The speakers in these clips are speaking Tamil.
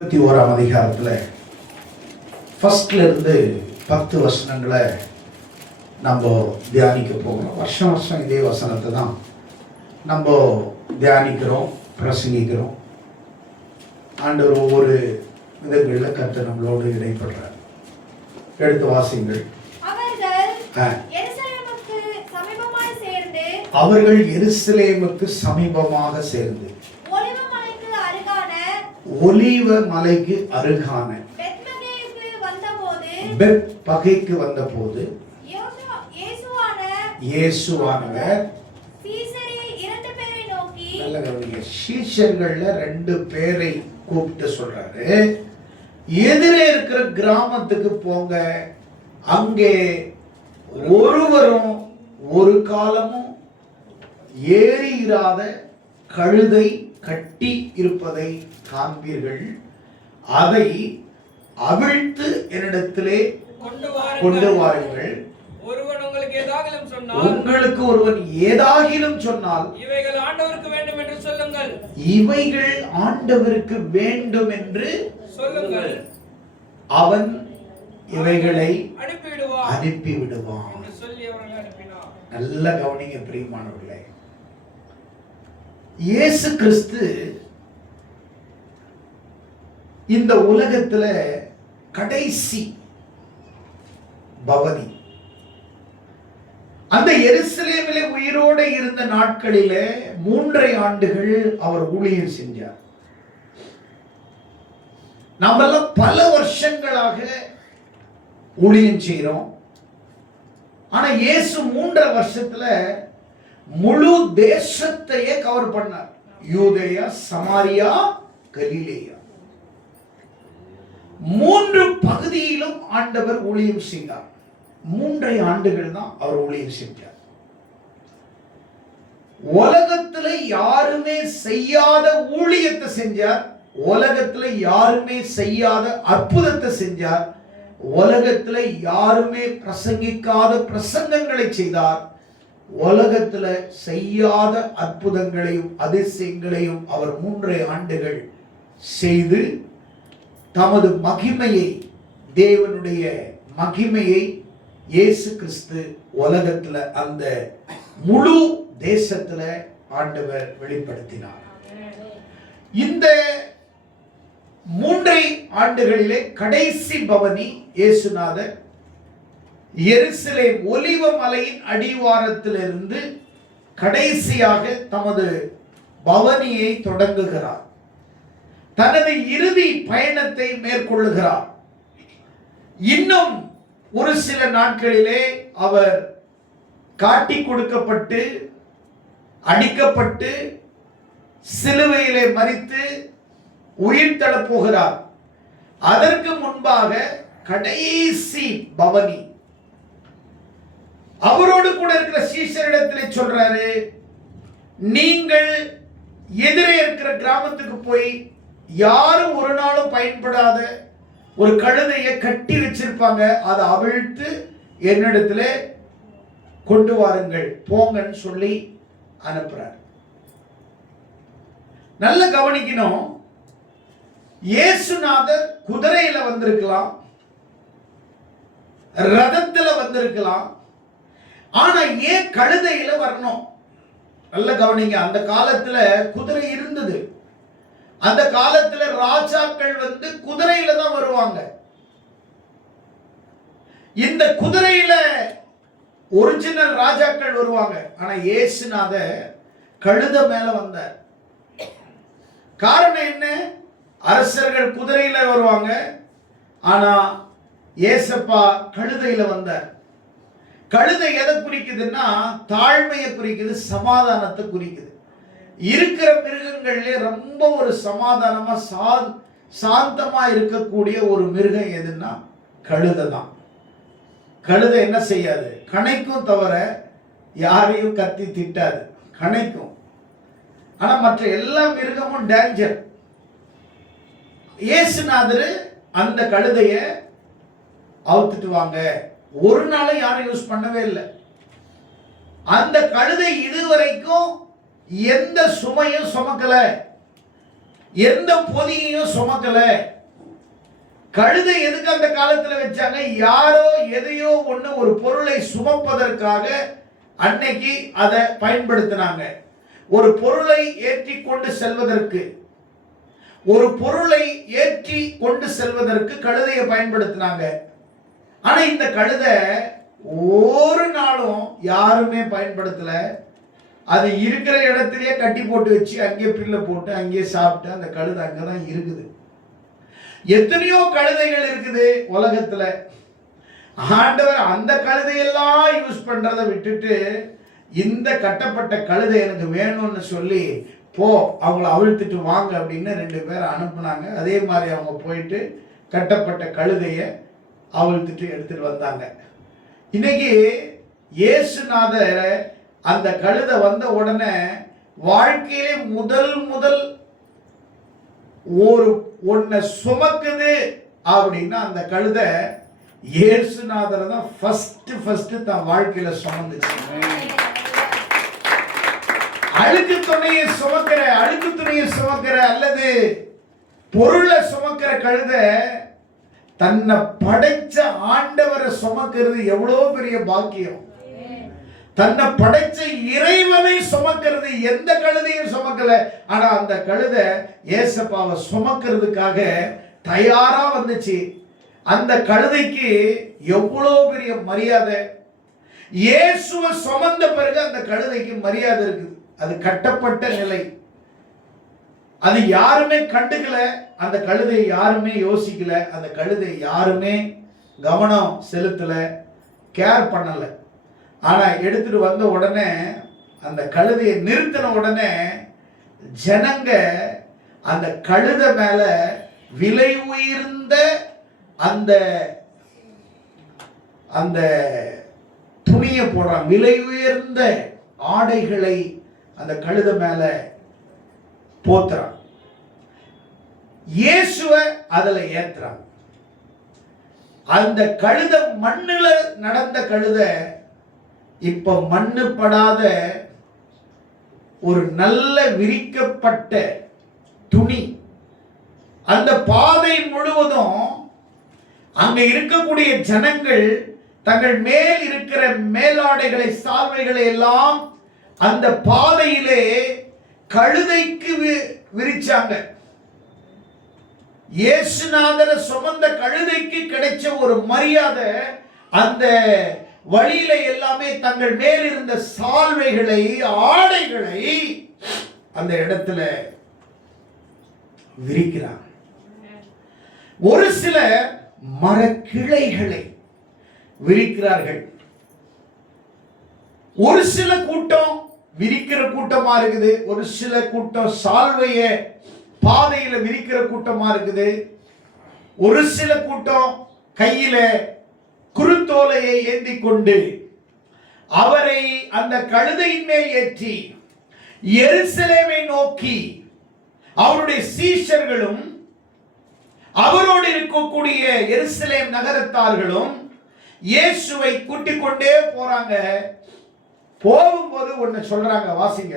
21ஆம் அதிகாரத்தில் ஃபர்ஸ்ட்ல இருந்து 10 வசனங்களை நம்ம தியானிக்க போகிறோம். வருஷம் வருஷம் இதே வசனத்தை தான் நம்ம தியானிக்கிறோம், பிரசங்கிக்கிறோம். ஆண்டவர் ஒவ்வொரு விதங்களில் கர்த்தர் நம்மளோடு இடைப்படுறார். எடுத்து வாசிங்கள். அவர்கள் எருசலேமுக்கு சமீபமாக சேர்ந்து ஒலிவ மலைக்கு அருகான பெத்பகேக்கு வந்தபோது இயேசுவானவர் சீஷர்கள்ல 2 பேரை கூப்பிட்டு சொல்றாரு, எதிரே இருக்கிற கிராமத்துக்கு போங்க, அங்கே ஒருவரும் ஒரு காலமும் ஏறியிராத கழுதை கட்டி இருப்பதை காண்பீர்கள், அதை அவிழ்த்து என்னிடத்திலே கொண்டு வாருங்கள். உங்களுக்கு ஒருவன் ஏதாகிலும் சொன்னால் இவைகள் ஆண்டவருக்கு வேண்டும் என்று சொல்லுங்கள், இவைகள் ஆண்டவருக்கு வேண்டும் என்று சொல்லுங்கள், அவன் இவைகளை அனுப்பிவிடுவான். நல்ல கவனிங்க பிரியமானவர்களே, இயேசு கிறிஸ்து இந்த உலகத்துல கடைசி பவனி. அந்த எருசலேமிலே உயிரோடு இருந்த நாட்களிலே 3 ஆண்டுகள் அவர் ஊழியம் செஞ்சார். நாமெல்லாம் பல வருஷங்களாக ஊழியம் செய்கிறோம். ஆனா இயேசு 3 வருஷத்துல முழு தேசத்தையே கவர் பண்ணார். யூதேயா, சமாரியா, கலிலேயா 3 பகுதியிலும் ஆண்டவர் ஊழியம் செய்தார். 3 ஆண்டுகள் தான் அவர் ஊழியம் செஞ்சார். உலகத்துல யாருமே செய்யாத ஊழியத்தை செஞ்சார். உலகத்துல யாருமே செய்யாத அற்புதத்தை செஞ்சார். உலகத்துல யாருமே பிரசங்கிக்காத பிரசங்கங்களை செய்தார். உலகத்துல செய்யாத அற்புதங்களையும் அதிசயங்களையும் அவர் 3 ஆண்டுகள் செய்து தமது மகிமையை, தேவனுடைய மகிமையை இயேசு கிறிஸ்து உலகத்துல அந்த முழு தேசத்துல ஆண்டவர் வெளிப்படுத்தினார். இந்த 3 ஆண்டுகளிலே கடைசி பவனி இயேசுநாதர் எருசலேம் ஒலிவ மலையின் அடிவாரத்திலிருந்து கடைசியாக தமது பவனியை தொடங்குகிறார். தனது இறுதி பயணத்தை மேற்கொள்ளுகிறார். இன்னும் ஒரு சில நாட்களிலே அவர் காட்டி கொடுக்கப்பட்டு, அடிக்கப்பட்டு, சிலுவையிலே மரித்து உயிர் தள்ளப் போகிறார். அதற்கு முன்பாக கடைசி பவனி அவரோடு கூட இருக்கிற சீஷரிடத்திலே சொல்றாரு, நீங்கள் எதிரே இருக்கிற கிராமத்துக்கு போய் யாரும் ஒரு நாளும் பயன்படாத ஒரு கழுதையை கட்டி வச்சிருப்பாங்க, அதை அவிழ்த்து என்னிடத்துல கொண்டு வாருங்கள், போங்கன்னு சொல்லி அனுப்புறார். நல்ல கவனிக்கணும், இயேசுநாதர் குதிரையில வந்திருக்கலாம், ரதத்துல வந்திருக்கலாம், ஆனா ஏன் கழுதையில வரணும்? நல்ல கவனிங்க, அந்த காலத்துல குதிரை இருந்தது. அந்த காலத்துல ராஜாக்கள் குதிரையில தான் வருவாங்க. இந்த குதிரையில ஒரிஜினல் ராஜாக்கள் வருவாங்க. ஆனா இயேசுநாதர் கழுதை மேல வந்தார். காரணம் என்ன? அரசர்கள் குதிரையில வருவாங்க, ஆனா இயேசப்பா கழுதையில வந்தார். கழுதை எதை குறிக்குதுன்னா தாழ்மையை குறிக்குது, சமாதானத்தை குறிக்குது. இருக்கிற மிருகங்கள்ல ரொம்ப ஒரு சமாதானமா சாந்தமா இருக்கக்கூடிய ஒரு மிருகம் எதுன்னா கழுதை தான். கழுதை என்ன செய்யாது? கணைக்கும், தவிர யாரையும் கத்தி திட்டாது, கணைக்கும். ஆனா மற்ற எல்லா மிருகமும் டேஞ்சர். இயேசுநாதர் அந்த கழுதைய அவுத்துட்டு வாங்க, ஒரு நாளும் யாரும் யூஸ் பண்ணவே இல்லை. அந்த கழுதை இதுவரைக்கும் எந்த சுமையும் சுமக்கல. எந்த பொதியையும் சுமக்கல. கழுதை எதுக்கு அந்த காலத்துல வச்சாங்க? யாரோ எதையோ ஒண்ணு ஒரு பொருளை சுமப்பதற்காக அன்னைக்கு அதை பயன்படுத்தினாங்க. ஒரு பொருளை ஏற்றி கொண்டு செல்வதற்கு, ஒரு பொருளை ஏற்றி கொண்டு செல்வதற்கு கழுதையை பயன்படுத்தினாங்க. ஆனா இந்த கழுதை ஒரு நாளும் யாருமே பயன்படுத்தல. அது இருக்கிற இடத்திலேயே கட்டி போட்டு வச்சு அங்கேயே பில்ல போட்டு அங்கேயே சாப்பிட்டு அந்த கழுதை அங்கதான் இருக்குது. எத்தனையோ கழுதைகள் இருக்குது உலகத்துல. ஆண்டவர் அந்த கழுதையெல்லாம் யூஸ் பண்றதை விட்டுட்டு இந்த கட்டப்பட்ட கழுதை எனக்கு வேணும்னு சொல்லி போ அவங்கள அவிழ்த்துட்டு வாங்க அப்படின்னு 2 பேரை அனுப்புனாங்க. அதே மாதிரி அவங்க போயிட்டு கட்டப்பட்ட கழுதைய அவிழ்த்துட்டு எடுத்துட்டு வந்தாங்க. இன்னைக்கு இயேசுநாதர் அந்த கழுதை வந்த உடனே வாழ்க்கையிலே முதல் ஒன்ன சுமக்குது அப்படின்னா அந்த கழுதை இயேசுநாதரை தான் ஃபர்ஸ்ட் தன் வாழ்க்கையில சுமந்துச்சு. அழுக்கு துணையை சுமக்கிற அல்லது பொருளை சுமக்கிற கழுதை தன்னை படைச்ச ஆண்டவரை சுமக்கிறது எவ்வளவு பெரிய பாக்கியம். தன்னை படைச்ச இறைவனை சுமக்கிறது. எந்த கழுதையும் சுமக்கல, ஆனா அந்த கழுதை ஏசப்பாவை சுமக்கிறதுக்காக தயாரா வந்துச்சு. அந்த கழுதைக்கு எவ்வளவு பெரிய மரியாதை. இயேசுவை சுமந்த பிறகு அந்த கழுதைக்கு மரியாதை இருக்குது. அது கட்டப்பட்ட நிலை. அது யாருமே கண்டுக்கல, அந்த கழுதையை யாருமே யோசிக்கல, அந்த கழுதை யாருமே கவனம் செலுத்தல, கேர் பண்ணல. ஆனா எடுத்துட்டு வந்த உடனே அந்த கழுதையை நிறுத்தின உடனே ஜனங்க அந்த கழுதை மேல விலை உயர்ந்த அந்த அந்த துணியை போடுறாங்க. விலை உயர்ந்த ஆடைகளை அந்த கழுதை மேல போத்துறான். இயேசுவை அதுல ஏத்துறான். அந்த கழுதை மண்ணுல நடந்த கழுதை இப்ப மண்ணு படாத ஒரு நல்ல விரிக்கப்பட்ட துணி. அந்த பாதை முழுவதும் அங்க இருக்கக்கூடிய ஜனங்கள் தங்கள் மேல் இருக்கிற மேலாடைகளை, சால்வைகளை எல்லாம் அந்த பாதையிலே கழுதைக்கு விரிச்சாங்க. இயேசுநாதரை சுமந்த கழுதைக்கு கிடைச்ச ஒரு மரியாதை. அந்த வழியில எல்லாமே தங்கள் மேல் இருந்த சால்வைகளை, ஆடைகளை அந்த இடத்துல விரிக்கிறார். ஒரு சில மரக்கிளைகளை விரிக்கிறார்கள். ஒரு சில கூட்டம் விரிக்கிற கூட்டமா இருக்குது, ஒரு சில கூட்டம் சால்வைய பாதையில விரிக்கிற கூட்டமா இருக்குது, ஒரு சில கூட்டம் கையில குருத்தோலையை ஏந்தி கொண்டு அவரை அந்த கழுதையின் மேல் ஏற்றி எருசலேமை நோக்கி அவருடைய சீஷர்களும் அவரோடு இருக்கக்கூடிய எருசலேம் நகரத்தார்களும் இயேசுவை கூட்டிக் கொண்டே போறாங்க. போகும்போது ஒன்னு சொல்றாங்க, வாசிங்க.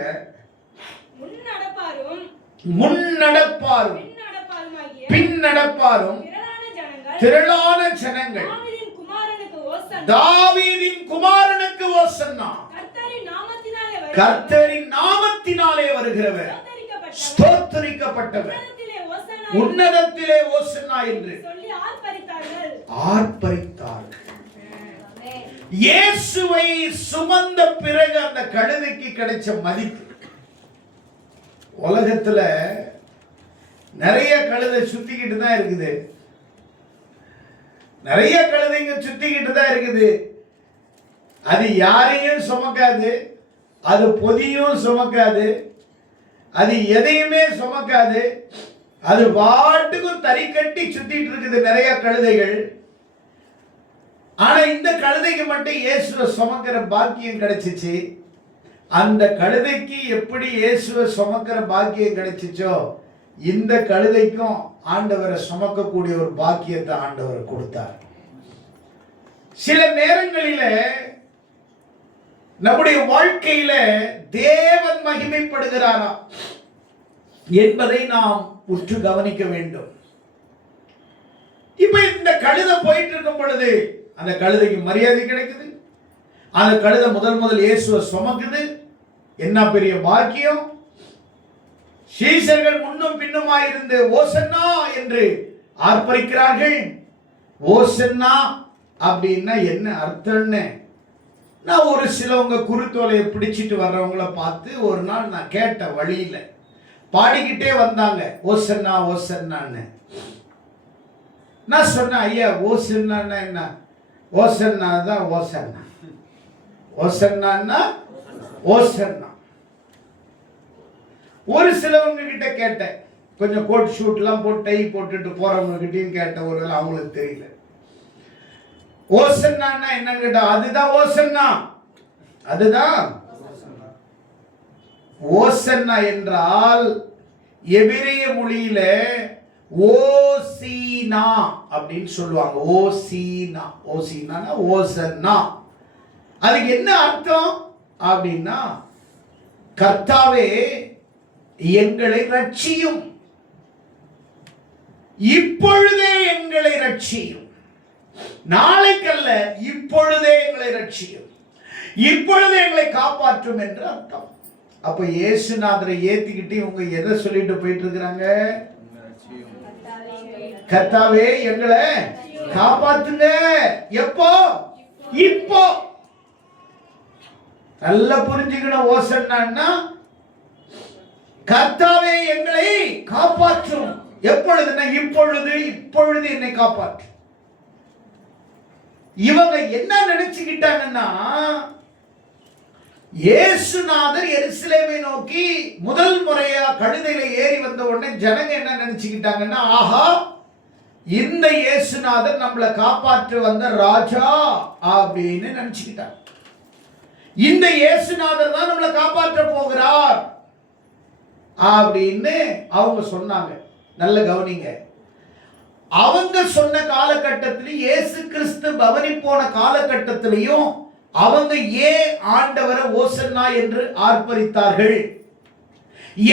முன் நடப்பாரும் பின் நடப்பாரும் திரளான ஜனங்கள் தாவீதின் குமாரனுக்கு ஓசன்னா, கர்த்தரின் நாமத்தினாலே வருகிறவர் ஸ்தோத்திரிக்கப்பட்டவர், உன்னதத்திலே ஓசன்னா என்று ஆர்ப்பரித்தார்கள். இயேசுவை சுமந்த பிறகு அந்த கழுதைக்கு கிடைச்ச மதிப்பு. உலகத்துல நிறைய கழுதை சுத்திக்கிட்டு தான் இருக்குது, நிறைய கழுதைங்க சுத்திக்கிட்டு தான் இருக்குது. அது யாரையும் சுமக்காது, அது பொதியும் சுமக்காது, அது எதையுமே சுமக்காது. அது பாட்டுக்கும் தறி கட்டி சுத்திட்டு இருக்குது நிறைய கழுதைகள். ஆனா இந்த கழுதைக்கு மட்டும் இயேசுவை சுமக்கிற பாக்கியம் கிடைச்சிச்சு. அந்த கழுதைக்கு எப்படி இயேசுவை சுமக்கிற பாக்கியம் கிடைச்சிச்சோ இந்த கழுதைக்கும் ஆண்டவரை சுமக்கக்கூடிய ஒரு பாக்கியத்தை ஆண்டவர் கொடுத்தார். சில நேரங்களில நம்முடைய வாழ்க்கையில தேவன் மகிமைப்படுகிறாரா? என்பதை நாம் உற்று கவனிக்க வேண்டும். இப்ப இந்த கழுதை போயிட்டு இருக்கும் பொழுது அந்த கழுதைக்கு மரியாதை கிடைக்குது. அந்த கழுதை முதல் இயேசுவை சுமக்குது. என்ன பெரிய பாக்கியம்! சீஷர்கள் முன்னும் பின்னுமாயிருந்து ஓசன்னா என்று ஆர்ப்பரிக்கிறார்கள். ஓசன்னா அப்படின்னா என்ன அர்த்தம்னு நான் ஒரு சிலவங்க குருத்தோலையை பிடிச்சிட்டு வர்றவங்கள பார்த்து ஒரு நாள் நான் கேட்ட வழியில பாடிக்கிட்டே வந்தாங்க, ஓசன்னா ஓசன்னான்னு. நான் சொன்னேன், ஐயா ஓசன்னான்னா என்ன? ஓசன்னா தான் ஓசன்னா, ஓசன்னான்னா ஓசன்னா. ஒரு சிலவங்க கிட்ட கேட்டேன், கொஞ்சம் கோட் ஷூட்லாம் போட்டு டை போட்டுட்டு போறவங்க கிட்டையும் கேட்டேன், ஒருவேளை அவங்களுக்கு தெரியல. ஓசன்னான்னா என்னன்னு கேட்டா, அதுதான் ஓசன்னா, அதுதான் ஓசன்னா என்றால் எபிரேய மொழியில ஓசீனா அப்படின்னு சொல்லுவாங்க. ஓசீனா, ஓசீனா ஓசன்னா. அதுக்கு என்ன அர்த்தம் அப்படின்னா, கர்த்தாவே எங்களை ரட்சியும், இப்பொழுதே எங்களை ரட்சியும், நாளைக்கல்ல இப்பொழுதே எங்களை ரட்சியும், இப்பொழுதே எங்களை காப்பாற்றும் என்று அர்த்தம். அப்ப இயேசுநாதரை ஏத்திக்கிட்டு இவங்க எதை சொல்லிட்டு போயிட்டு இருக்கிறாங்க? கர்த்தாவே எங்களை காப்பாத்துங்க. எப்போ? இப்போ. நல்லா புரிஞ்சுக்கணும். ஓசன்னா கர்த்தாவே எங்களை காப்பாற்றும். எப்பொழுதுன்னா இப்பொழுது, இப்பொழுது என்னை காப்பாற்று. இவங்க என்ன நினைச்சுக்கிட்டாங்கன்னா, இயேசுநாதர் எருசலேமை நோக்கி முதல் முறையா கழுதையில ஏறி வந்த உடனே ஜனங்க என்ன நினைச்சுக்கிட்டாங்கன்னா, ஆஹா இந்த இயேசுநாதர் நம்மளை காப்பாற்ற வந்த ராஜா அப்படின்னு நினைச்சுக்கிட்டாங்க. இந்த இயேசுநாதர் தான் நம்மளை காப்பாற்ற போகிறார் அப்படின்னு அவங்க சொன்னாங்க. நல்ல கவனிங்க. அவங்க சொன்ன காலகட்டத்திலும் இயேசு கிறிஸ்து பவனி போன காலகட்டத்திலையும் அவங்க ஏன் ஆண்டவரை ஓசன்னா என்று ஆர்ப்பரித்தார்கள்?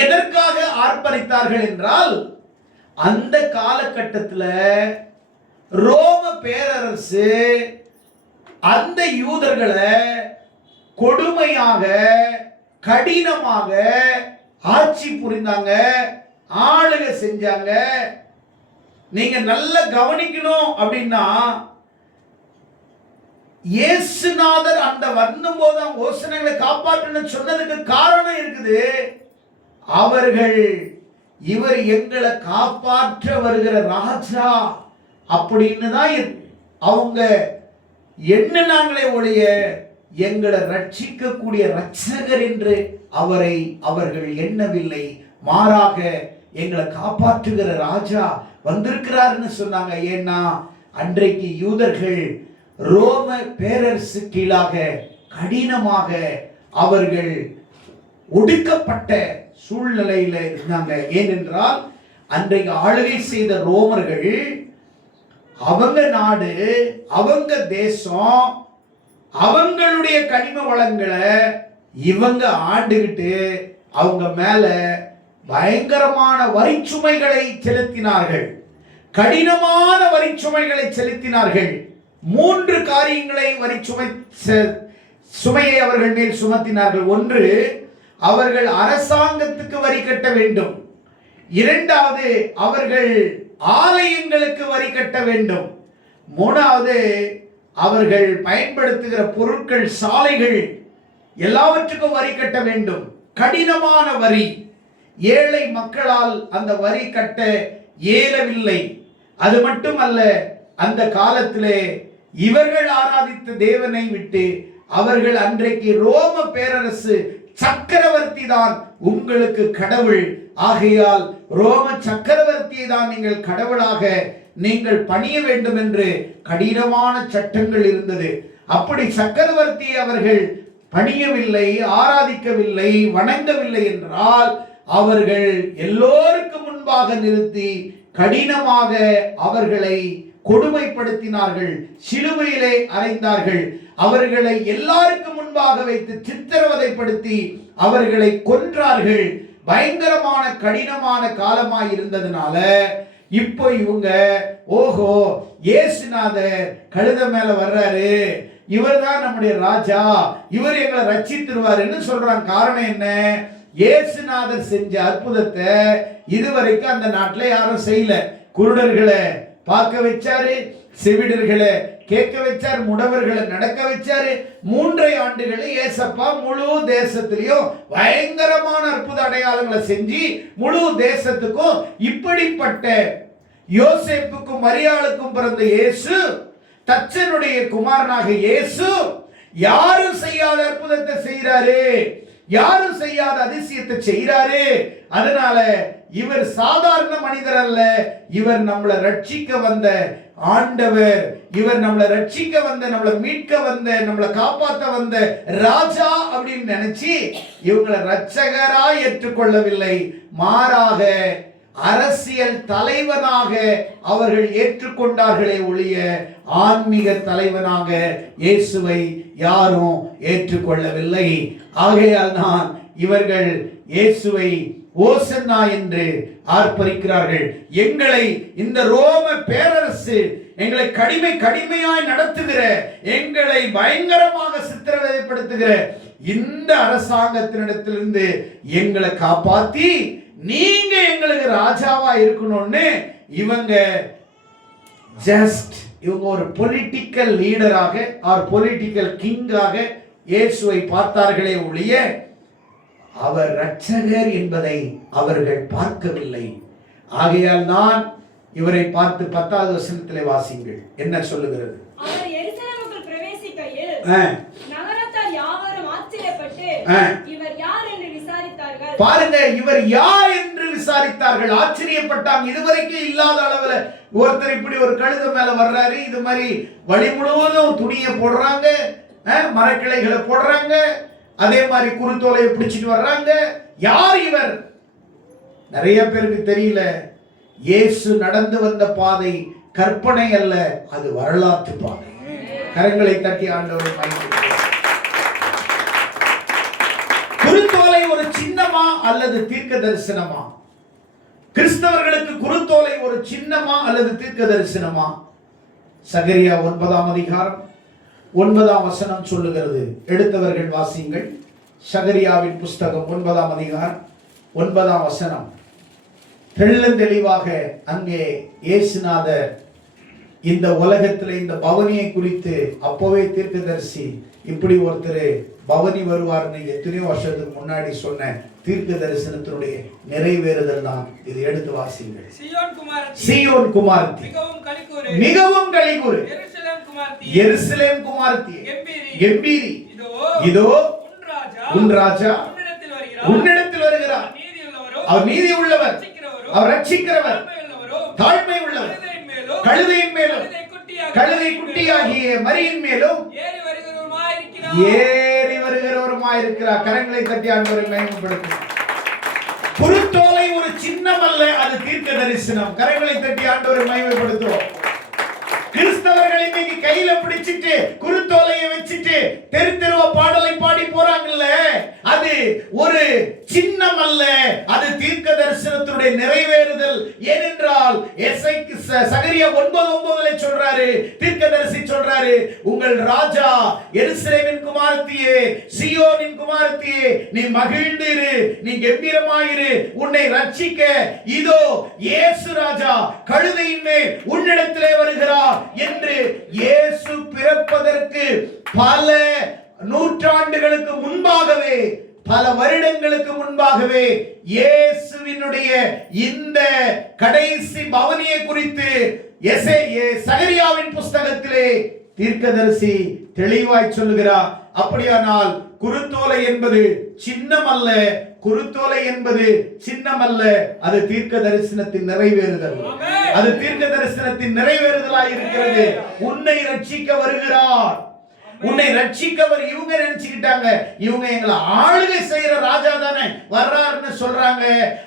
எதற்காக ஆர்ப்பரித்தார்கள் என்றால், அந்த காலகட்டத்தில் ரோம பேரரசு அந்த யூதர்களை கொடுமையாக கடினமாக ஆட்சி புரிந்தாங்க, ஆளுகை செஞ்சாங்க. நீங்க நல்ல கவனிக்கணும். அப்படின்னா இயேசுநாதர் அந்த வந்தும் போது ஓசனைகளை காப்பாற்றணும் சொன்னதுக்கு காரணம் இருக்குது. அவர்கள் இவர் எங்களை காப்பாற்ற வருகிற ராஜா அப்படின்னு தான் அவங்க எண்ணினாங்களே ஒழிய எங்களை ரட்சிக்கக்கூடிய ரட்சகர் என்று அவரை அவர்கள் எண்ணவில்லை. மாறாக எங்களை காப்பாற்றுகிற ராஜா வந்திருக்கிறார்னு சொன்னாங்க. ஏன்னா அன்றைக்கு யூதர்கள் ரோம பேரரசு கீழாக கடினமாக அவர்கள் ஒடுக்கப்பட்ட சூழ்நிலையில இருந்தாங்க. ஏனென்றால் அன்றைக்கு ஆளுகை செய்த ரோமர்கள் அவங்க நாடு, அவங்க தேசம், அவங்களுடைய கனிம வளங்களை இவங்க ஆண்டுகிட்டு அவங்க மேல பயங்கரமான வரிச்சுமைகளை செலுத்தினார்கள், கடினமான வரிச்சுமைகளை செலுத்தினார்கள். 3 காரியங்களை சுமையை அவர்கள் மேல் சுமத்தினார்கள். ஒன்று, அவர்கள் அரசாங்கத்துக்கு வரி கட்ட வேண்டும். இரண்டாவது, அவர்கள் ஆலயங்களுக்கு வரி கட்ட வேண்டும். மூணாவது, அவர்கள் பயன்படுத்துகிற பொருட்கள், சாலைகள் எல்லாவற்றுக்கும் வரி கட்ட வேண்டும். கடினமான வரி. ஏழை மக்களால் அந்த வரி கட்ட இயலவில்லை. அது மட்டுமல்ல, அந்த காலத்திலே இவர்கள் ஆராதித்த தேவனை விட்டு அவர்கள் அன்றைக்கு ரோம பேரரசு சக்கரவர்த்தி தான் உங்களுக்கு கடவுள், ஆகையால் ரோம சக்கரவர்த்தியை தான் நீங்கள் கடவுளாக நீங்கள் பணிய வேண்டும் என்று கடினமான சட்டங்கள் இருந்தது. அப்படி சக்கரவர்த்தியை அவர்கள் பணியவில்லை, ஆராதிக்கவில்லை, வணங்கவில்லை என்றால் அவர்கள் எல்லோருக்கும் முன்பாக நிறுத்தி கடினமாக அவர்களை கொடுமைப்படுத்தினார்கள், சிலுவையிலே அறைந்தார்கள். அவர்களை எல்லாருக்கும் முன்பாக வைத்து சித்திரவதைப்படுத்தி அவர்களை கொன்றார்கள். பயங்கரமான கடினமான காலமாய் இருந்ததுனால இப்போ இவங்க ஓஹோ இயேசுநாதர் கழுதை மேல வர்றாரு, இவர் தான் நம்முடைய ராஜா, இவர் எங்களை ரட்சித்துருவாருன்னு சொல்றாங்க. காரணம் என்ன? இயேசுநாதர் செஞ்ச அற்புதத்தை இதுவரைக்கும் அந்த நாட்டில் யாரும் செய்யல. குருடர்களை பார்க்க வச்சாரு, செவிடர்களை கேட்க வச்சார், முடவர்களை நடக்க வச்சாரு. 3 ஆண்டுகள் ஏசப்பா முழு தேசத்திலையும் பயங்கரமான அற்புத அடையாளங்களை செஞ்சு முழு தேசத்துக்கும் இப்படிப்பட்ட யோசேப்புக்கும் மரியாளுக்கும் பிறந்த இயேசு, தச்சனுடைய குமாரனாக இயேசு யாரும் செய்யாத அற்புதத்தை செய்யறாரு, யாரும் செய்யாத அதிசயத்தை செய்யறாரு. அதனால இவர் சாதாரண மனிதர் அல்ல, இவர் நம்மளை ரட்சிக்க வந்த ஆண்டவர், இவர் நம்மளை ரட்சிக்க வந்த, நம்மளை மீட்க வந்த, நம்மளை காப்பாற்ற வந்த ராஜா அப்படின்னு நினைச்சு இவங்களை ரட்சகரா ஏற்றுக்கொள்ளவில்லை, மாறாக அரசியல் தலைவனாக அவர்கள் ஏற்றுக்கொண்டார்களே ஒழிய ஆன்மீக தலைவனாக இயேசுவை யாரும் ஏற்றுக்கொள்ளவில்லை. ஆகையால் தான் இவர்கள் இயேசுவை ஓசன்னா என்று ஆர்ப்பரிக்கிறார்கள். எங்களை இந்த ரோம பேரரசு எங்களை கடுமையாய் நடத்துகிற, எங்களை பயங்கரமாக சித்திரவதைப்படுத்துகிற இந்த அரசாங்கத்தினிடத்திலிருந்து எங்களை காப்பாத்தி நீங்க எங்களுக்கு ராஜாவா இருக்கணும்னு இவங்க இவங்க ஒரு பொலிட்டிக்கல் லீடராக ஆர் பொலிட்டிக்கல் கிங்காக இயேசுவை பார்த்தார்களே ஒழிய அவர் ரட்சகர் என்பதை அவர்கள் பார்க்கவில்லை. ஆகையால் நான் இவரை பார்த்து 10வது வசனத்திலே வாசிங்கள், என்ன சொல்லுகிறது? அவர் எருசலேமுக்குள் பிரவேசிக்கையில் நகரத்தார் யாவரும் ஆச்சரியப்பட்டு இவர் யார் என்று விசாரித்தார்கள். பாருங்க, இவர் யார் என்று விசாரித்தார்கள், ஆச்சரியப்பட்டாங்க. இதுவரைக்கும் இல்லாத அளவுல ஒருத்தர் இப்படி ஒரு கழுதை மேல வர்றாரு, இது மாதிரி வழி முழுவதும் துணியை போடுறாங்க, மரக்கிளைகளை போடுறாங்க, அதே மாதிரி குருத்தோலையை பிடிச்சிட்டு வர்றாங்க. யார் இவர்? நிறைய பேருக்கு தெரியல. இயேசு நடந்து வந்த பாதை கற்பனை அல்ல, அது வரலாற்று பாதை. கரங்களை தட்டி ஆண்டவரை மகிழ்ச்சிப்படுத்துங்கள். குருத்தோலை ஒரு சின்னமா அல்லது தீர்க்க தரிசனமா? கிறிஸ்தவர்களுக்கு குருத்தோலை ஒரு சின்னமா அல்லது தீர்க்க தரிசனமா? சகரியா 9ஆம் அதிகாரம் 9ஆம் வசனம் சொல்லுகிறது. எடுத்தவர்கள் வாசியுங்கள். சகரியாவின் புஸ்தகம் 9ஆம் அதிகாரம் 9ஆம் வசனம். தெளிவாக அங்கே இயேசுநாதர் இந்த உலகத்தில் இந்த பவனியை குறித்து அப்போவே தீர்க்கதரிசி இப்படி ஒருத்தர் பவனி வருவார்னு எத்தனையோ வருஷத்துக்கு முன்னாடி சொன்ன தீர்க்க தரிசனத்தினுடைய நிறைவேறுதல் தான் இது. எடுத்து வாசியுங்கள். சீயோன் குமாரத்தி மிகவும் களிகூரு, எருசலேம் குமாரத்தி கெம்பீரி, இதோ உன் ராஜா உன்னிடத்தில் வருகிறார், அவர் நீதி உள்ளவர், அவர் ரட்சிக்கிறவர், தாழ்மை உள்ளவர், கழுதையின் மேலும் கழுதை குட்டியாகிய மரியின் மேலும் ஏறி வருகிறவருமாயிருக்கிறார். கரங்களை தட்டி ஆண்டவரை மகிமைப்படுத்தும். குருத்தோலை ஒரு சின்னம் அல்ல, அது தீர்க்க தரிசனம். கரங்களை தட்டி ஆண்டவரை மகிமைப்படுத்துவோம். கிறிஸ்தவர்கள் இன்னைக்கு கையில பிடிச்சிட்டு குருத்தோலையை வச்சிட்டு தெரு தெருவா பாடலை பாடி போறாங்கல்ல, அது ஒரு சின்னம் அல்ல, அது தீர்க்க தரிசனத்தினுடைய நிறைவேறுதல். ஏனென்றால் சகரியா 9:9 சொல்றாரு, தீர்க்கதரிசி சொல்றாரு, உங்கள் ராஜா எருசலேமின் குமாரத்தியே, சீயோனின் குமாரத்தியே, நீ மகிழ்ந்திரு, நீ கம்பீரமாயிரு, உன்னை ரட்சிக்க இதோ இயேசு ராஜா கழுதையின் மேல் உன்னிடத்திலே வருகிறார் என்று இயேசு பிறப்பதற்கு பல நூற்றாண்டுகளுக்கு முன்பாகவே, பல வருடங்களுக்கு முன்பாகவே இயேசுவினுடைய இந்த கடைசி பவனியை குறித்து சகரியாவின் புஸ்தகத்திலே தீர்க்கதரிசி தெளிவாய் சொல்லுகிறார். அப்படியானால் குருத்தோலை என்பது சின்னம் அல்ல, குருத்தோலை என்பது சின்னம் அல்ல, அது தீர்க்க தரிசனத்தின் நிறைவேறுதல். அது தீர்க்க தரிசனத்தின் நிறைவேறுதலாய் இருக்கிறது. உன்னை ரட்சிக்க வருகிறார், உன்னை ரட்சிக்கவர். இவங்க நினைச்சுக்கிட்டாங்க இவங்க எங்களை ஆளுகை செய்யற ராஜா தானே வர்றாருன்னு சொல்றாங்க.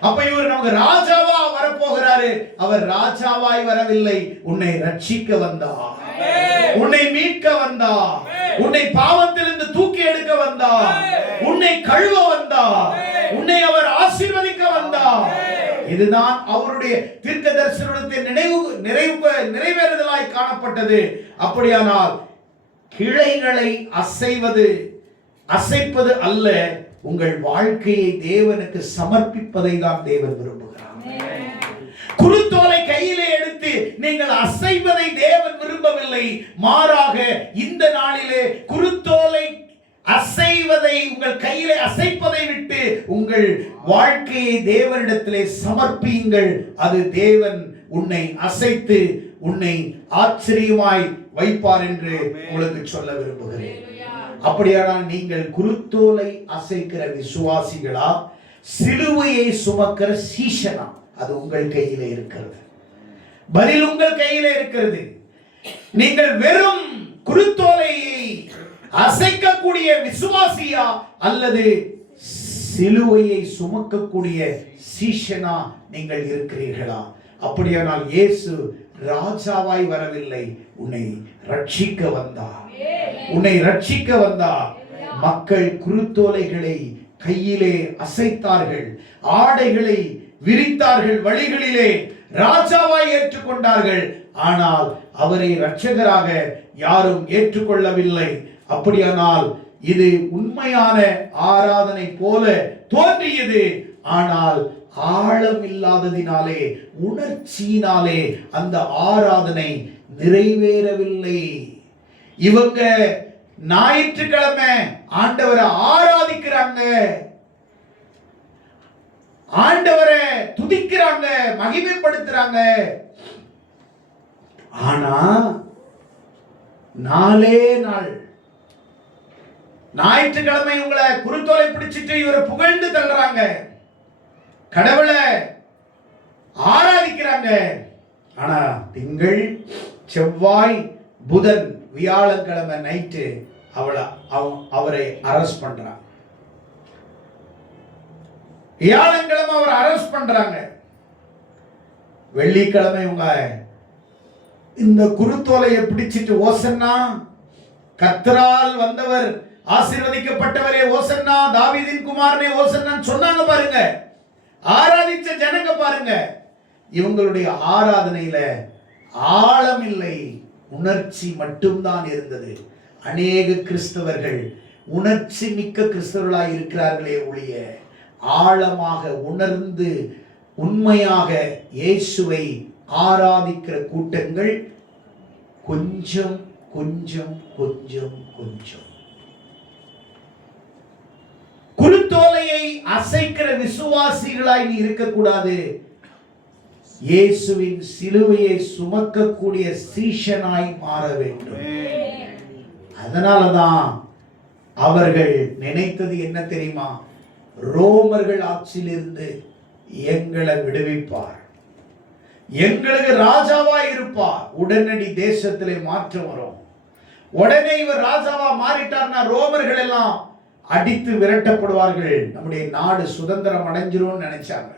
அப்ப இவர் நமக்கு ராஜாவா வரப்போகிறாரு. அவர் ராஜாவாய் வரவில்லை, உன்னை ரட்சிக்க வந்தார், உன்னை மீட்க வந்தார், உன்னை பாவத்திலிருந்து தூக்கி எடுக்க வந்தார், உன்னை கழுவ வந்தார், உன்னை அவர் ஆசீர்வதிக்க வந்தார். இதுதான் அவருடைய தீர்க்கதரிசனத்தின் நிறைவேறுதலாய் காணப்பட்டது. அப்படியானால் கிளைகளை அசைப்பது அல்ல, உங்கள் வாழ்க்கையை தேவனுக்கு சமர்ப்பிப்பதை தான் தேவன் விரும்புகிறார். குருத்தோலை கையிலே எடுத்து நீங்கள் அசைவதை தேவன் விரும்பவில்லை. மாறாக இந்த நாளிலே குருத்தோலை அசைவதை, உங்கள் கையிலே அசைப்பதை விட்டு உங்கள் வாழ்க்கையை தேவனிடத்திலே சமர்ப்பியுங்கள். அது தேவன் உன்னை அசைத்து உன்னை ஆச்சரியமாய் வைப்பார் என்று உங்களுக்கு சொல்ல விரும்புகிறேன். அப்படியானால் நீங்கள் குருத்தோலை அசைக்கிற விசுவாசிகளா, சிலுவையை சுமக்கிற சீஷனா? அது உங்கள் கையிலே இருக்கிறது. பதில் உங்கள் கையிலே இருக்கிறது. நீங்கள் வெறும் குருத்தோலையை அசைக்கக்கூடிய விசுவாசியா அல்லது சிலுவையை சுமக்கக்கூடிய சீஷனா நீங்கள் இருக்கிறீர்களா? அப்படியானால் இயேசு ராஜாவாய் வரவில்லை, உன்னை ரட்சிக்க வந்தார். உன்னை ரட்சிக்க வந்தார். மக்கள் குருத்தோலைகளை கையிலே அசைத்தார்கள், ஆடைகளை விரித்தார்கள், வழிகளிலே ராஜாவாய் ஏற்றுக்கொண்டார்கள். ஆனால் அவரை இரட்சகராக யாரும் ஏற்றுக்கொள்ளவில்லை. அப்படியானால் இது உண்மையான ஆராதனை போல தோன்றியது. ஆனால் ஆழம் இல்லாததினாலே, உணர்ச்சியினாலே அந்த ஆராதனை நிறைவேறவில்லை. இவங்க ஞாயிற்றுக்கிழமை ஆண்டவரை ஆராதிக்கிறாங்க, ஆண்டவரை துதிக்கிறாங்க, மகிமைப்படுத்துறாங்க. ஆனா நாளே நாள் ஞாயிற்றுக்கிழமை உங்களை குருத்தோலை பிடிச்சிட்டு இவரை புகழ்ந்து தள்ளுறாங்க, கடவுளை ஆராதிக்கிறாங்க. ஆனா திங்கள், செவ்வாய், புதன், வியாழக்கிழமை நைட்டு அவரை அரெஸ்ட் பண்றாங்க. வியாழக்கிழமை அவரை அரெஸ்ட் பண்றாங்க. வெள்ளிக்கிழமை உங்க இந்த குருத்தோலையை பிடிச்சிட்டு ஓசன்னா, கர்த்தரால் வந்தவர், ஆசீர்வதிக்கப்பட்டவரே ஓசன்னா, தாவீதின் குமாரனே ஓசன்னான்னு சொன்னாங்க பாருங்க. ஆராதிச்ச ஜனங்க பாருங்க. இவங்களுடைய ஆராதனையில ஆழம் இல்லை, உணர்ச்சி மட்டும்தான் இருந்தது. அநேக கிறிஸ்தவர்கள் உணர்ச்சி மிக்க கிறிஸ்தவர்களாய் இருக்கிறார்களே ஒழிய ஆழமாக உணர்ந்து உண்மையாக இயேசுவை ஆராதிக்கிற கூட்டங்கள் கொஞ்சம் கொஞ்சம் கொஞ்சம் கொஞ்சம். குருத்தோலையை அசைக்கிற விசுவாசிகளாய் நீ இருக்கக்கூடாது. இயேசுவின் சிலுவையை சுமக்கக்கூடிய சீஷனாய் மாற வேண்டும். அதனாலதான் அவர்கள் நினைத்தது என்ன தெரியுமா? ரோமர்கள் ஆட்சியிலிருந்து எங்களை விடுவிப்பார், எங்களுக்கு ராஜாவா இருப்பார், உடனடி தேசத்திலே மாற்றம் வரும். உடனே இவர் ராஜாவா மாறிட்டார்னா ரோமர்கள் எல்லாம் அடித்து விரட்டப்படுவார்கள், நம்முடைய நாடு சுதந்திரம் அடைஞ்சிரும் நினைச்சாங்க.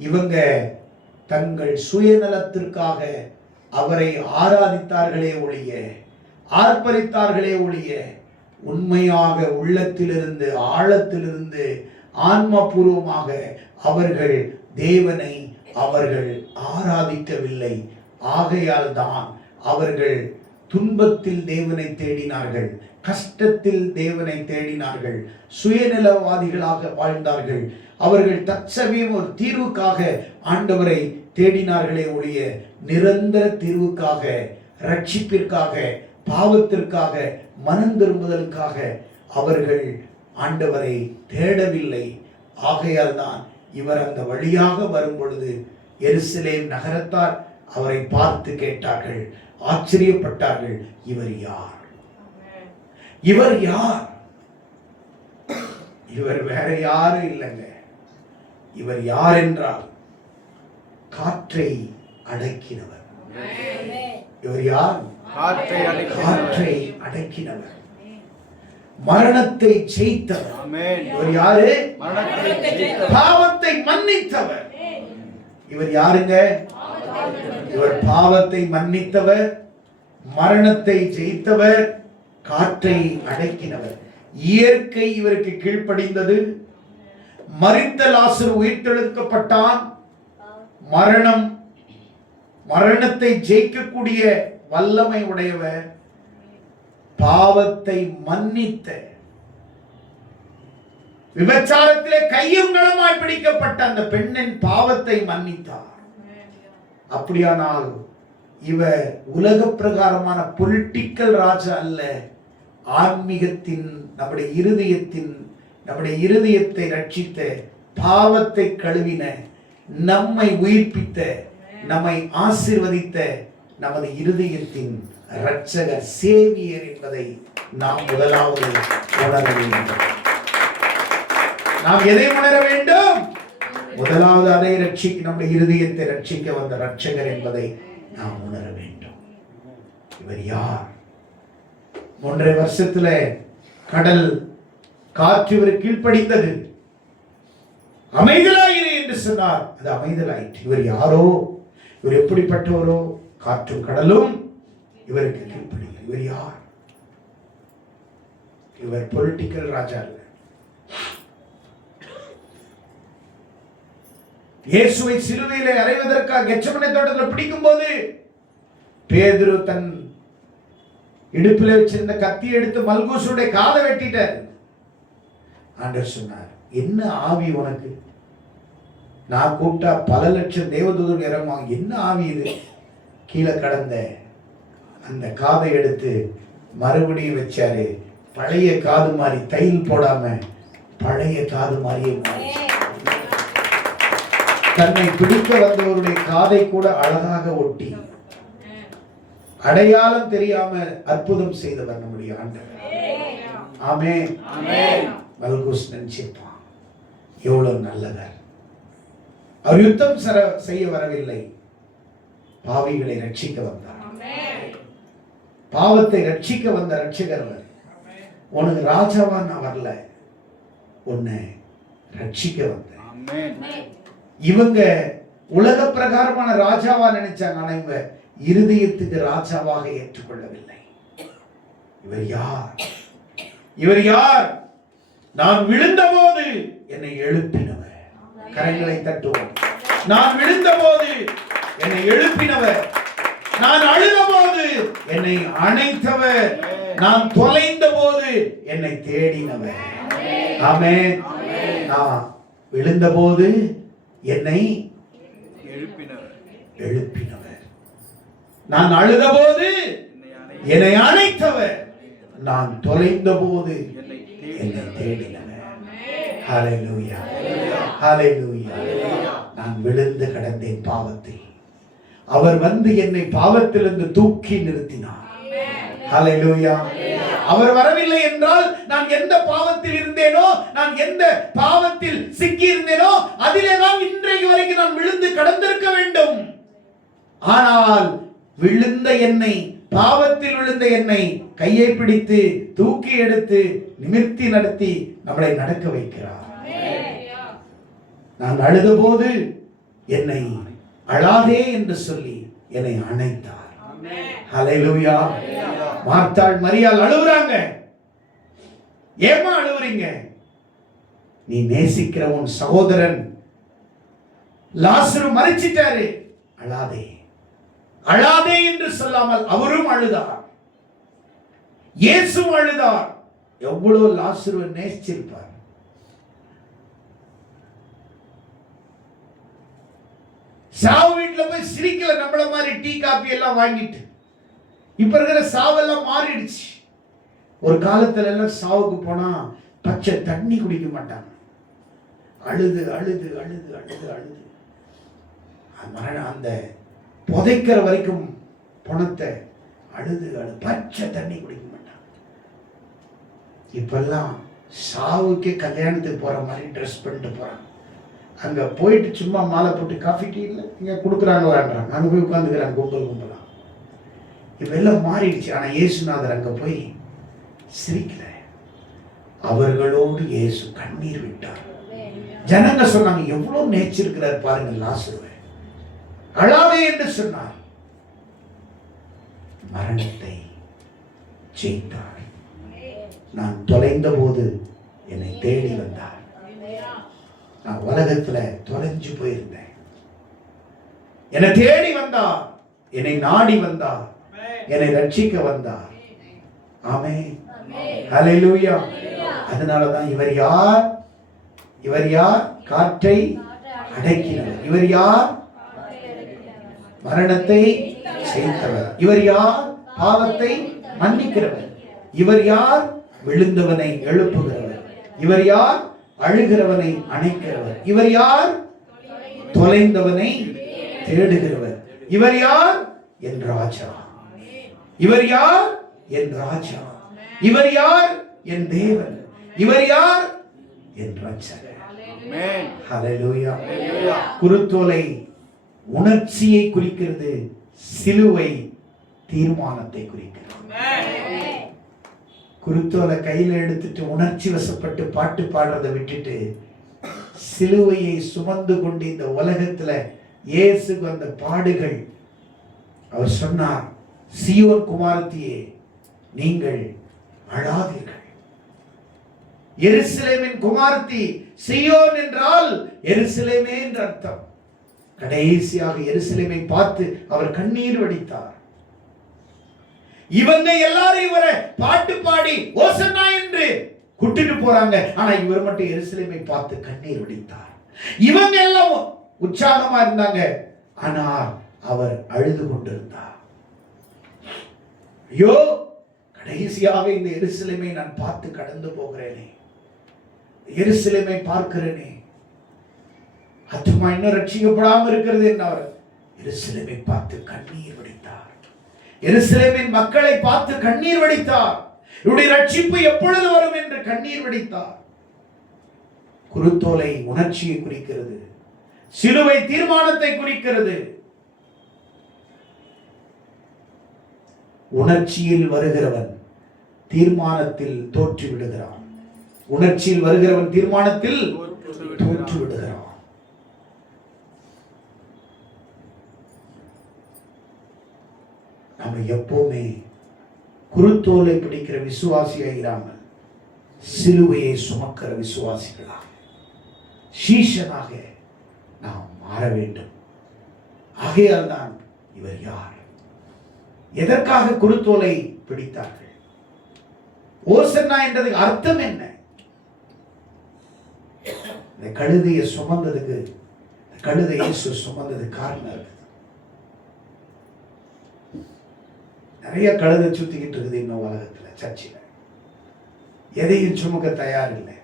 இவங்க தங்கள் சுயநலத்திற்காக அவரை ஆராதித்தார்களே ஒழிய, ஆர்ப்பரித்தார்களே ஒழிய, உண்மையாக உள்ளத்திலிருந்து, ஆழத்திலிருந்து, ஆன்மபூர்வமாக அவர்கள் தேவனை அவர்கள் ஆராதிக்கவில்லை. ஆகையால் தான் அவர்கள் துன்பத்தில் தேவனை தேடினார்கள், கஷ்டத்தில் தேவனை தேடினார்கள், சுயநலவாதிகளாக வாழ்ந்தார்கள். அவர்கள் தற்சமயம் ஒரு தீர்வுக்காக ஆண்டவரை தேடினார்களே ஒழிய நிரந்தர தீர்வுக்காக, ரட்சிப்பிற்காக, பாவத்திற்காக, மனம் திரும்புதலுக்காக அவர்கள் ஆண்டவரை தேடவில்லை. ஆகையால் தான் இவர் அந்த வழியாக வரும் பொழுது எருசலேம் நகரத்தார் அவரை பார்த்து கேட்டார்கள், ஆச்சரியப்பட்டார்கள், இவர் யார்? இவர் யார்? இவர் வேற யாரும் இல்லைங்க. இவர் யார் என்றால் காற்றை அடக்கினவர். இவர் யார்? காற்றை அடக்கினவர், மரணத்தை ஜெயித்தவர். இவர் யாரு? பாவத்தை மன்னித்தவர். இவர் யாருங்க? இவர் பாவத்தை மன்னித்தவர், மரணத்தை ஜெயித்தவர், காற்றை அடக்கினவர். இயற்கை இவருக்கு கீழ்ப்படிந்தது. மரித்த லாசரு உயிர்த்தெழுக்கப்பட்டான். மரணத்தை ஜெயிக்கக்கூடிய வல்லமை உடையவர். பாவத்தை மன்னித்த, விபச்சாரத்திலே கையுங்களமாய் பிடிக்கப்பட்ட அந்த பெண்ணின் பாவத்தை மன்னித்தார். அப்படியானால் இவர் உலக பிரகாரமான பொலிட்டிக்கல் ராஜா அல்ல, ஆன்மீகத்தின் நம்முடைய இருதயத்தை ரட்சித்த, பாவத்தை கழுவின, நம்மை உயிர்ப்பித்த, நம்மை ஆசீர்வதித்த நமது இருதயத்தின் இரட்சகர், சேவியர் என்பதை நாம் முதலாவது உணர வேண்டும். நாம் எதை உணர வேண்டும்? முதலாவது அதை நம்முடைய இருதயத்தை ரட்சிக்க வந்த இரட்சகர் என்பதை நாம் உணர வேண்டும். இவர் யார்? 1.5 வருஷத்துல கடல் காற்று இவர் கீழ்ப்படிந்தது. அமைதலாயிரு என்று சொன்னார், அது அமைதலாயிற்று. இவர் யாரோ? இவர் எப்படிப்பட்டவரோ? காற்றும் கடலும் இவருக்கு கீழ்ப்படியும். இவர் யார்? இவர் பொலிட்டிக்கல் ராஜா அல்ல. இயேசுவை சிலுவையிலே அறைவதற்காக கெத்செமனே தோட்டத்தில் பிடிக்கும் போது பேதுரு தன் இடுப்பில் வச்சிருந்த கத்தி எடுத்து மல்கூசுடைய காதை வெட்டிட்டார். ஆண்டவர் சொன்னார், என்ன ஆவி உனக்கு? நான் கூப்பிட்டா பல லட்சம் தேவதூதர்கள் இறங்குவாங்க, என்ன ஆவி இது? கீழே கடந்த அந்த காதை எடுத்து மறுபடியும் வச்சாரு. பழைய காது மாதிரி, தையல் போடாம பழைய காது மாதிரியே மாறி, தன்னை பிடிக்க வந்தவருடைய காதை கூட அழகாக ஒட்டி அடையாளம் தெரியாம அற்புதம் செய்தவர் நம்முடைய ஆண்டவர். ஆமென். மல்கூஸ் நினைச்சிருப்பான், எவ்வளவு நல்லவர். அவர் யுத்தம் செய்ய வரவில்லை, பாவிகளை ரட்சிக்க வந்தார். பாவத்தை ரட்சிக்க வந்த ரட்சகர். உனக்கு ராஜாவா நான் வரல, உன்னை ரட்சிக்க வந்தேன். இவங்க உலக பிரகாரமான ராஜாவா நினைச்சாங்க, ஆனா இவங்க இருதயத்துக்கு ராஜாவாக ஏற்றுக்கொள்ளவில்லை. இவர் யார்? இவர் யார்? நான் விழுந்த போது என்னை எழுப்பினவர். கரங்களை தட்டுவோம். நான் விழுந்த போது என்னை எழுப்பினவர், நான் அழுத போது என்னை அணைத்தவர், நான் தொலைந்த போது என்னை தேடினவர். ஆமென். நான் விழுந்த போது என்னை எழுப்பினவர், நான் அழுத போது என்னை அணைத்தவர், நான் தொலைந்த போது என்னை தேடினவர். ஹல்லேலூயா, ஹல்லேலூயா. நான் விழுந்து கிடந்தேன் பாவத்தில், அவர் வந்து என்னை பாவத்திலிருந்து தூக்கி நிறுத்தினார். ஹல்லேலூயா. அவர் வரவில்லை என்றால் நான் எந்த பாவத்தில் இருந்தேனோ, நான் எந்த பாவத்தில் சிக்கி இருந்தேனோ அதிலே தான் இன்றைக்கு வரைக்கும் நான் விழுந்து கடந்திருக்க வேண்டும். ஆனால் விழுந்த என்னை, பாவத்தில் விழுந்த என்னை கையை பிடித்து தூக்கி எடுத்து நிமிர்த்தி நடத்தி நம்மளை நடக்க வைக்கிறார். நான் அழுத போது என்னை அழாதே என்று சொல்லி என்னை அணைத்தார். ஹல்லேலூயா. மார்த்தாள் மரியாள் அழுகுறாங்க. ஏமா அழுகுறீங்க? நீ நேசிக்கிற உன் சகோதரன் லாசரு மரிச்சிட்டாரு, அழாதே. அழாதே என்று சொல்லாமல் அவரும் அழுதார், இயேசுவும் அழுதார். எவ்வளவு லாசருவை நேசிச்சிருப்பார். சாவு வீட்டுல போய் சிரிக்கல, நம்மள மாதிரி டீ காபி எல்லாம் வாங்கிட்டு. இப்ப இருக்கிற சாவெல்லாம் மாறிடுச்சு. ஒரு காலத்துல எல்லாம் சாவுக்கு போனா பச்சை தண்ணி குடிக்க மாட்டாங்க, அழுது அழுது அழுது அழுது அழுது அந்த புதைக்கிற வரைக்கும் பணத்தை அழுது அழுது பச்சை தண்ணி குடிக்க மாட்டாங்க. இப்பெல்லாம் சாவுக்கே கல்யாணத்துக்கு போற மாதிரி ட்ரெஸ் பண்ணிட்டு போறாங்க. அங்க போயிட்டு சும்மா மாலை போட்டு காஃபி டீ இல்லை இங்க கொடுக்குறாங்களான்றாங்க, அங்க போய் உட்காந்துக்கிறாங்க கும்பல் கும்பலா. இப்பெல்லாம் மாறிடுச்சு. ஆனா இயேசுநாதர் அங்க போய் சிரிக்கல, அவர்களோடு இயேசு கண்ணீர் விட்டார். ஜனங்க சொன்னாங்க, எவ்வளவு நேச்சிருக்கிறார் பாருங்க லாசருவை, அழாதே என்று சொன்னார். மரணத்தை ஜெயித்தார். நான் தொலைந்த போது என்னை தேடி வந்தார். நான் உலகத்துல தொலைஞ்சு போயிருந்தேன், என்னை தேடி வந்தார், என்னை நாடி வந்தார், என்னை ரட்சிக்க வந்தார். ஆமென், ஹல்லேலூயா. அதனாலதான் இவர் யார்? இவர் யார்? காற்றை அடக்கினவர். இவர் யார்? மரணத்தை செய்தவர். இவர் யார்? பாவத்தை மன்னிக்கிறவர். இவர் யார்? விழுந்தவனை எழுப்புகிறவர். இவர் யார்? அழுகிறவனை அணைக்கிறவர். இவர் யார்? தொலைந்தவனை தேடுகிறவர். இவர் யார்? என் ராஜா. இவர் யார்? என் ராஜா. இவர் யார்? என் தேவன். இவர் யார்? என் ரட்சகர். ஹல்லேலூயா. குருத்தோலை உணர்ச்சியை குறிக்கிறது, சிலுவை தீர்மானத்தை குறிக்கிறது. குருத்தோலை கையில எடுத்துட்டு உணர்ச்சி வசப்பட்டு பாட்டு பாடுறதை விட்டுட்டு சிலுவையை சுமந்து கொண்டு இந்த உலகத்துல இயேசுக்கு வந்த பாடுகள், அவர் சொன்னார், சீயோன் குமாரத்தியே நீங்கள் அழாதீர்கள். எருசலேமின் குமாரத்தி, சீயோன் என்றால் எருசலேமே என்ற அர்த்தம். கடைசியாக எருசலேமை பார்த்து அவர் கண்ணீர் வடித்தார். இவங்க எல்லாரும் இவரை பாட்டு பாடி ஓசன்னா என்று கூட்டிட்டு போறாங்க, ஆனா இவர் மட்டும் எருசலேமை பார்த்து கண்ணீர் வடித்தார். இவங்க எல்லாம் உற்சாகமா இருந்தாங்க, ஆனால் அவர் அழுது கொண்டிருந்தார். ஐயோ, கடைசியாக இந்த எருசலேமை நான் பார்த்து கடந்து போகிறேனே, எருசலேமை பார்க்கிறேனே, ஆத்துமா இன்னும் ரட்சிக்கப்படாமல் இருக்கிறது என்று அவர் எருசலேமை பார்த்து கண்ணீர் வடித்தார். எருசலேமின் மக்களை பார்த்து கண்ணீர் வடித்தார். இவருடைய ரட்சிப்பு எப்பொழுது வரும் என்று கண்ணீர் வடித்தார். குருத்தோலை உணர்ச்சியை குறிக்கிறது, சிலுவை தீர்மானத்தை குறிக்கிறது. உணர்ச்சியில் வருகிறவன் தீர்மானத்தில் தோற்று விடுகிறான். உணர்ச்சியில் வருகிறவன் தீர்மானத்தில் தோற்று விடுகிறான். நம்ம எப்பவுமே குருத்தோலை பிடிக்கிற விசுவாசியாக இராமல் சிலுவையை சுமக்கிற விசுவாசிகளாக, சீஷனாக நாம் மாற வேண்டும். ஆகையால் தான் இவர் யார்? எதற்காக குருத்தோலை பிடித்தார்கள்? ஓசன்னா என்றதுக்கு அர்த்தம் என்ன? இந்த கழுதையை சுமந்ததுக்கு, கழுதை இயேசு சுமந்தது காரணம் இருக்குது. நிறைய கழுதை சுத்திக்கிட்டு இருக்குது இன்னும் உலகத்துல, சர்ச்சில் எதையும் சுமக்க தயார் இல்லை.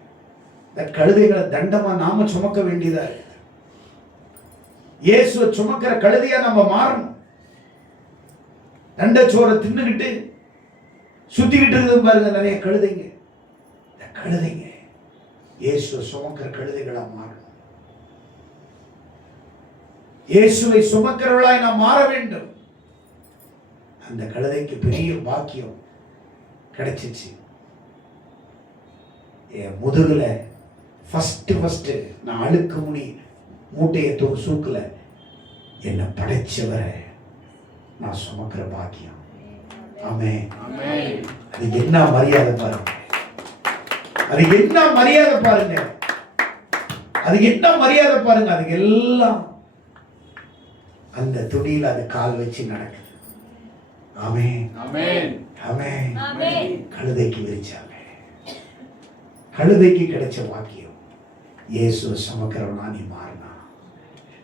இந்த கழுதைகளை தண்டமா நாம சுமக்க வேண்டியதா இருக்கு. இயேசுவை சுமக்கிற கழுதையா நம்ம மாறணும். தண்டச்சோரை தின்னுகிட்டு சுத்திக்கிட்டு இருக்குது பாருங்க நிறைய கழுதைங்க. இந்த கழுதைங்க இயேசுவை சுமக்கிற கழுதைகளா மாறணும். இயேசுவை சுமக்கிறவர்களாய் நாம் மாற வேண்டும். அந்த கழுதைக்கு பெரிய பாக்கியம் கிடைச்சிச்சு. என் முதுகுல ஃபர்ஸ்ட் நான் அழுக்கு முனி மூட்டையை சூக்குல என்னை படைச்சவரை நான் சுமக்கிற பாக்கியம். ஆமென். அது என்ன மரியாதை பாருங்க, அது என்ன மரியாதை பாருங்க, அது என்ன மரியாதை பாருங்க. அதுக்கு எல்லாம் அந்த துணியில் அது கால் வச்சு நடக்குது. ஆமென், ஆமென், ஆமென். கழுதைக்கு விரிச்சாங்க. கழுதைக்கு கிடைச்ச வாக்கியம், இயேசு சுமக்கிறவனா நீ மாறினா,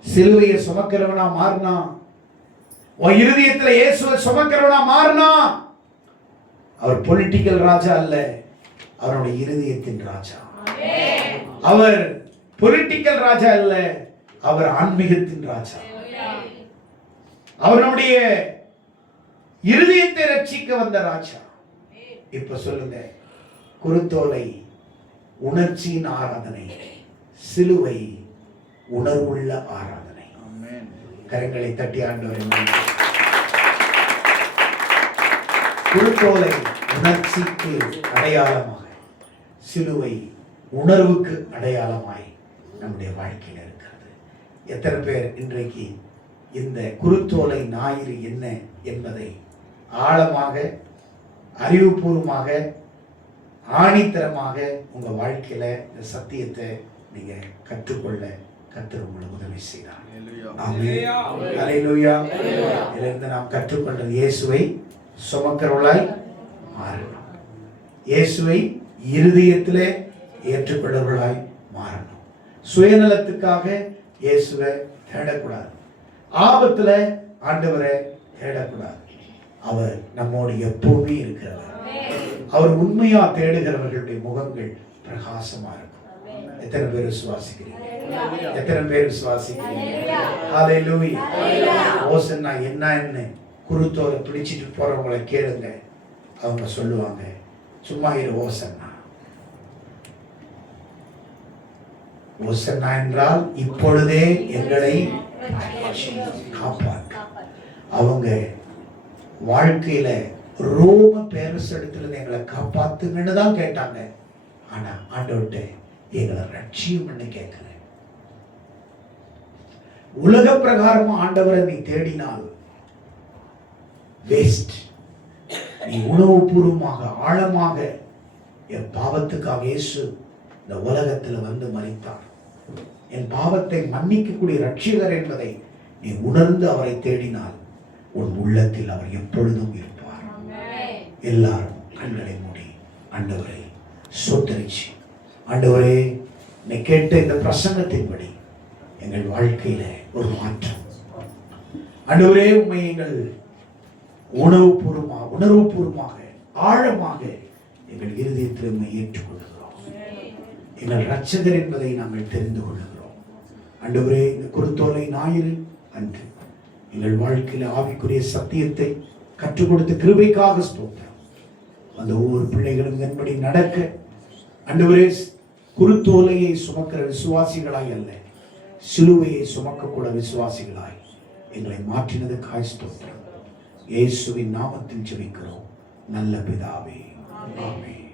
சிலுவையை சுமக்கிறவனா மாறினா, உன் இருதயத்தில் இயேசுவை சுமக்கிறவனா மாறினா. அவர் பொலிட்டிக்கல் ராஜா அல்ல, அவருடைய இருதயத்தின் ராஜா. அவர் பொலிட்டிக்கல் ராஜா அல்ல, அவர் ஆன்மீகத்தின் ராஜா. அவர் நம்முடைய இருதயத்தை ரட்சிக்க வந்த ராஜா. இப்ப சொல்லுங்க, குருத்தோலை உணர்ச்சியின் ஆராதனை, சிலுவை உணர்வுள்ள ஆராதனை. கரங்களை தட்டி ஆண்டவரை. குருத்தோலை உணர்ச்சிக்கு அடையாளமாக, சிலுவை உணர்வுக்கு அடையாளமாய் நம்முடைய வாழ்க்கையில் இருக்கிறது. எத்தனை பேர் இன்றைக்கு இந்த குருத்தோலை ஞாயிறு என்ன என்பதை ஆழமாக, அறிவுபூர்வமாக, ஆணித்தரமாக உங்க வாழ்க்கையில இந்த சத்தியத்தை நீங்க கற்றுக்கொள்ள கர்த்தர் உங்களுக்கு உதவி செய்தார். ஆமென். அல்லேலூயா. இதிலிருந்து நாம் கற்றுக்கொண்டது இயேசுவை சுமக்கிறவர்களாய் மாறணும். இயேசுவை இருதயத்திலே ஏற்றுக்கொள்கிறவர்களாய் மாறணும். சுயநலத்துக்காக இயேசுவை தேடக்கூடாது. ஆபத்துல ஆண்டவரை தேடக்கூடாது. அவர் நம்மோடு எப்பவுமே இருக்கிறவர். அவர் உண்மையா தேடுகிறவர்களுடைய முகங்கள் பிரகாசமா இருக்கும். எத்தனை பேர் விசுவாசிக்கிறீங்க? எத்தனை பேர் விசுவாசிக்கிறீங்க? ஹல்லேலூயா. ஓசன்னா என்னன்னு குருத்தோலை பிடிச்சிட்டு போறவங்களை கேளுங்க. அவங்க சொல்லுவாங்க, சும்மா இரு ஓசன்னா. ஓசன்னா என்றால் இப்பொழுதே எங்களை காப்பாற்று. அவங்க வாழ்க்கையில ரோம பேரரசு எங்களை காப்பாத்துங்கன்னு தான் கேட்டாங்க. ஆனா ஆண்டவர்கிட்ட எங்களை ரட்சியம்னு கேட்கல. உலக பிரகாரமா ஆண்டவரை நீ தேடினால் வேஸ்ட். நீ உணவுபூர்வமாக ஆழமாக என் பாவத்துக்காக இயேசு இந்த உலகத்தில் வந்து மரித்தார். என் பாவத்தை மன்னிக்கக்கூடிய ரட்சிகர் என்பதை நீ உணர்ந்து அவரை தேடினால் உன் உள்ளத்தில் அவர் எப்பொழுதும் இருப்பார். எல்லாரும் கண்களை மூடி ஆண்டவரை சோத்தரிச்சு, ஆண்டவரே நீ கேட்ட இந்த பிரசங்கத்தின்படி எங்கள் வாழ்க்கையில ஒரு மாற்றம். ஆண்டவரே உண்மை எங்கள் உணர்வுபூர்வமாக ஆழமாக எங்கள் இருதயத்தில் உண்மை ஏற்றுக்கொள்கிறோம். எங்கள் இரட்சகர் என்பதை நாங்கள் தெரிந்து கொள்கிறோம். ஆண்டவரே இந்த குருத்தோலை ஞாயிறு அன்று எங்கள் வாழ்க்கையில ஆவிக்குரிய சத்தியத்தை கற்றுக் கொடுத்த கிருபைக்காக ஸ்தோத்திரம். அந்த ஒவ்வொரு பிள்ளைகளும் என்படி நடக்க ஆண்டவரே குருத்தோலையை சுமக்கிற விசுவாசிகளாய் அல்ல, சிலுவையை சுமக்கக்கூட விசுவாசிகளாய் எங்களை மாற்றினதுக்காய் ஸ்தோத்திரம். இயேசுவின் நாமத்தில் ஜெபிக்கிறோம் நல்ல பிதாவே. ஆமென்.